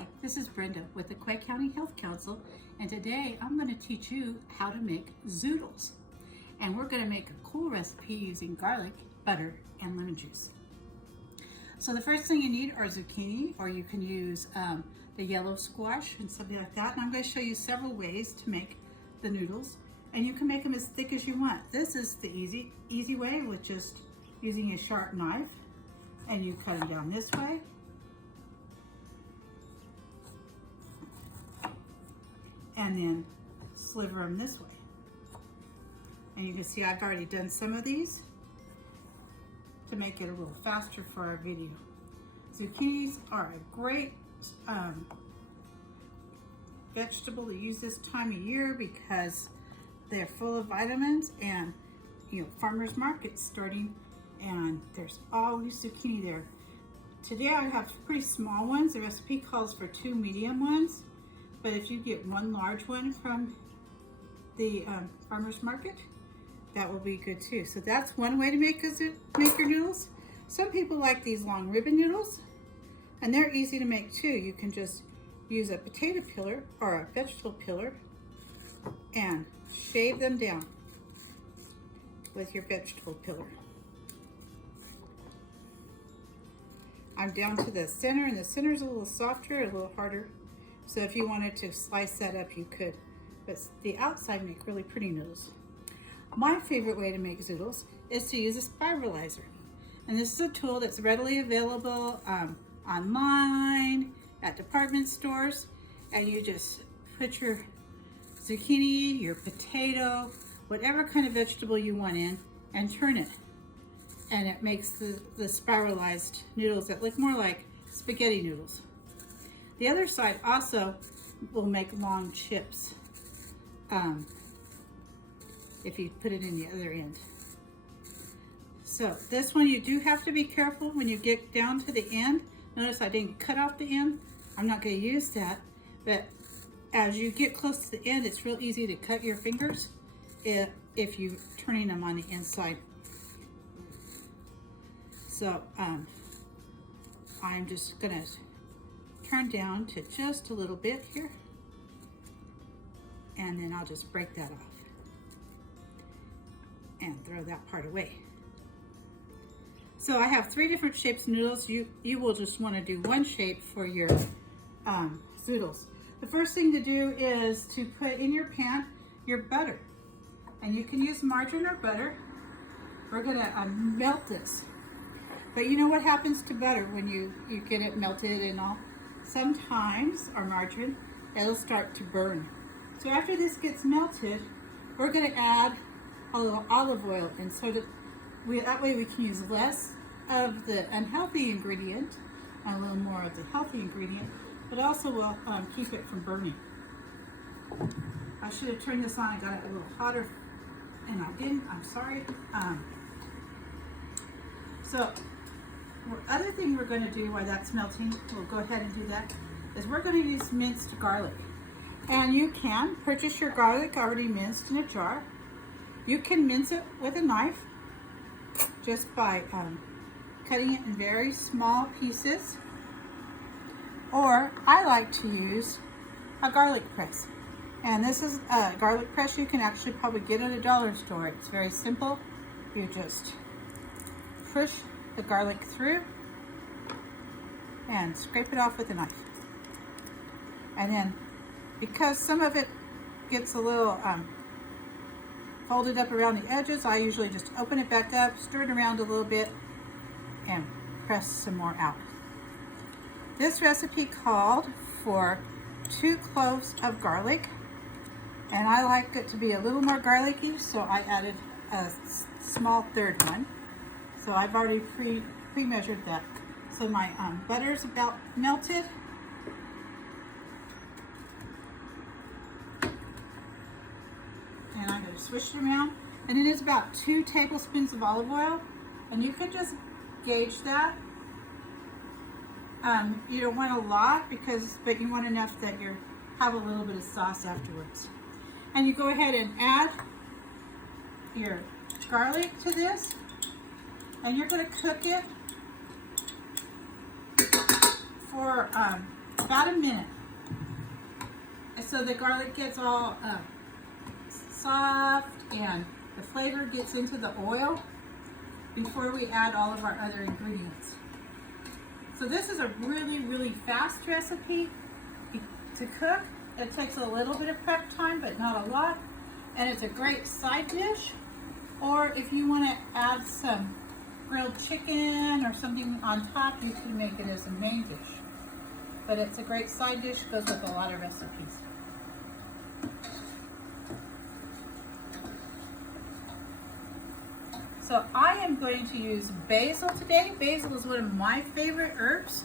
Hi, this is Brenda with the Quay County Health Council, and today I'm going to teach you how to make zoodles. And we're going to make a cool recipe using garlic, butter, and lemon juice. So the first thing you need are zucchini, or you can use the yellow squash and something like that. And I'm going to show you several ways to make the noodles, and you can make them as thick as you want. This is the easy way with just using a sharp knife, and you cut them down this way. And then sliver them this way. And you can see I've already done some of these to make it a little faster for our video. Zucchinis are a great vegetable to use this time of year because they're full of vitamins, and farmers market's starting and there's always zucchini there. Today I have pretty small ones. The recipe calls for 2 medium ones. But if you get 1 large one from the farmer's market, that will be good too. So that's one way to make your noodles. Some people like these long ribbon noodles, and they're easy to make too. You can just use a potato peeler or a vegetable peeler and shave them down with your vegetable peeler. I'm down to the center, and the center is a little softer, a little harder. So if you wanted to slice that up, you could, but the outside make really pretty noodles. My favorite way to make zoodles is to use a spiralizer. And this is a tool that's readily available online, at department stores. And you just put your zucchini, your potato, whatever kind of vegetable you want in, and turn it. And it makes the spiralized noodles that look more like spaghetti noodles. The other side also will make long chips if you put it in the other end. So this one, you do have to be careful when you get down to the end. Notice I didn't cut off the end. I'm not going to use that, but as you get close to the end, it's real easy to cut your fingers if you're turning them on the inside. So I'm just going to turn down to just a little bit here, and then I'll just break that off and throw that part away. So I have 3 different shapes of noodles. You will just want to do one shape for your zoodles. The first thing to do is to put in your pan your butter, and you can use margarine or butter. We're gonna melt this, but you know what happens to butter when you get it melted and all? Sometimes, or margarine, it'll start to burn. So after this gets melted, we're going to add a little olive oil, and so that way we can use less of the unhealthy ingredient and a little more of the healthy ingredient, but also will keep it from burning. I should have turned this on and got it a little hotter, and I didn't. I'm sorry. So the other thing we're going to do while that's melting, we'll go ahead and do that, is we're going to use minced garlic. And you can purchase your garlic already minced in a jar. You can mince it with a knife just by cutting it in very small pieces. Or I like to use a garlic press. And this is a garlic press you can actually probably get at a dollar store. It's very simple. You just push the garlic through and scrape it off with a knife. And then, because some of it gets a little folded up around the edges, I usually just open it back up, stir it around a little bit, and press some more out. This recipe called for 2 cloves of garlic, and I like it to be a little more garlicky, so I added a small 1/3 one. So I've already pre-measured that. So my butter's about melted. And I'm going to swish it around. And it is about 2 tablespoons of olive oil. And you can just gauge that. You don't want a lot, but you want enough that you have a little bit of sauce afterwards. And you go ahead and add your garlic to this. And you're going to cook it for about a minute. So the garlic gets all soft and the flavor gets into the oil before we add all of our other ingredients. So this is a really, really fast recipe to cook. It takes a little bit of prep time, but not a lot. And it's a great side dish. Or if you want to add some grilled chicken or something on top, you can make it as a main dish. But it's a great side dish, goes with a lot of recipes. So I am going to use basil today. Basil is one of my favorite herbs.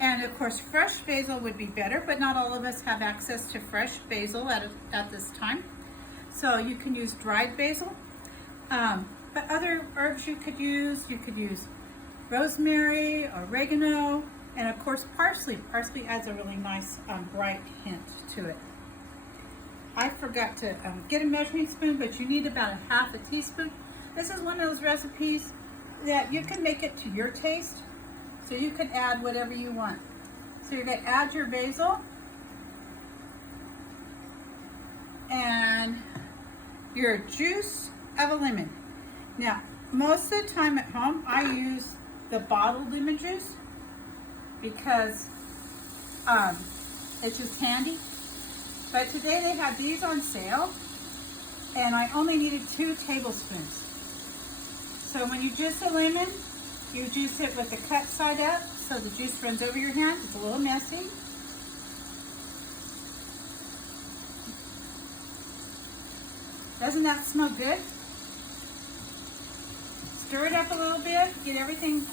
And of course, fresh basil would be better, but not all of us have access to fresh basil at this time. So you can use dried basil. But other herbs you could use rosemary, oregano, and of course parsley. Parsley adds a really nice bright hint to it. I forgot to get a measuring spoon, but you need about a half a teaspoon. This is one of those recipes that you can make it to your taste, so you can add whatever you want. So you're going to add your basil and your juice of a lemon. Now, most of the time at home, I use the bottled lemon juice because it's just handy. But today they had these on sale, and I only needed 2 tablespoons. So when you juice a lemon, you juice it with the cut side up so the juice runs over your hand. It's a little messy. Doesn't that smell good? Stir it up a little bit, get everything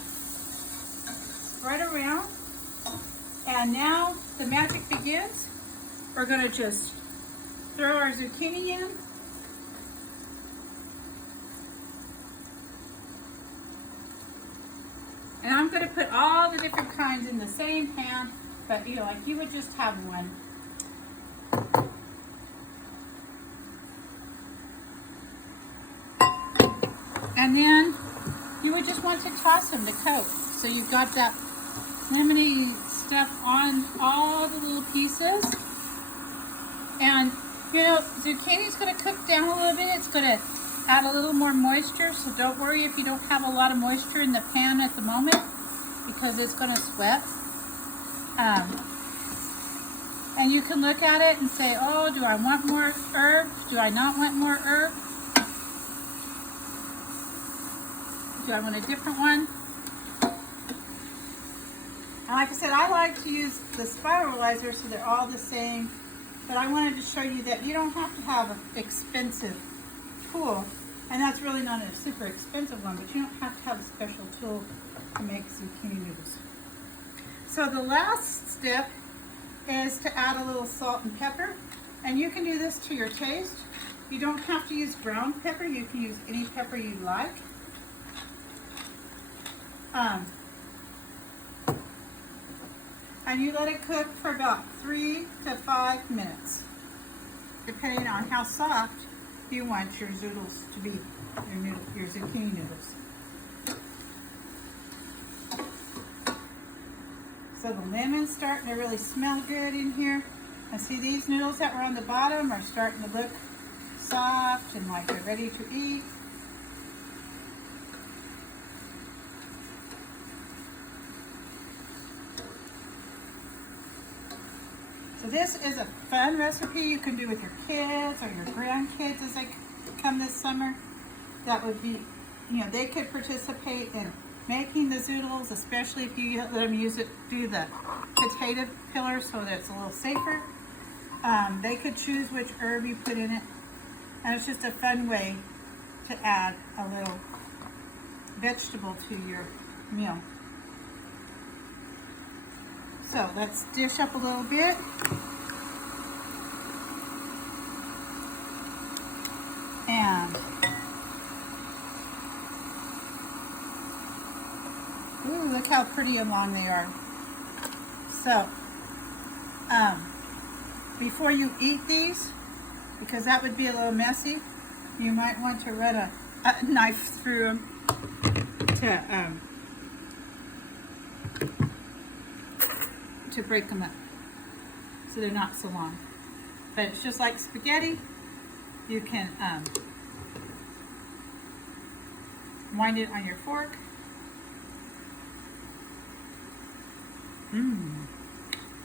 spread around. And now the magic begins. We're going to just throw our zucchini in. And I'm going to put all the different kinds in the same pan, but like you would just have one. And then you would just want to toss them to coat. So you've got that lemony stuff on all the little pieces. And zucchini is going to cook down a little bit. It's going to add a little more moisture, so don't worry if you don't have a lot of moisture in the pan at the moment, because it's going to sweat. And you can look at it and say, oh, do I want more herb? Do I not want more herb? Do I want a different one? And like I said, I like to use the spiralizer so they're all the same, but I wanted to show you that you don't have to have an expensive tool. And that's really not a super expensive one, but you don't have to have a special tool to make zucchini noodles. So the last step is to add a little salt and pepper. And you can do this to your taste. You don't have to use ground pepper. You can use any pepper you like. And you let it cook for about 3 to 5 minutes, depending on how soft you want your zoodles to be, your zucchini noodles. So the lemon's starting to really smell good in here. And see, these noodles that were on the bottom are starting to look soft and like they're ready to eat. So this is a fun recipe you can do with your kids or your grandkids as they come this summer. That would be, they could participate in making the zoodles, especially if you let them do the potato pillar so that it's a little safer. They could choose which herb you put in it. And it's just a fun way to add a little vegetable to your meal. So let's dish up a little bit. And ooh, look how pretty and long they are. So before you eat these, because that would be a little messy, you might want to run a knife through them to break them up. so they're not so long. But it's just like spaghetti. You can wind it on your fork.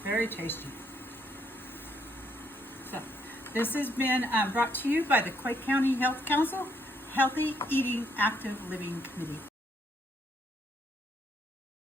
Very tasty. So this has been brought to you by the Quake County Health Council Healthy Eating Active Living Committee.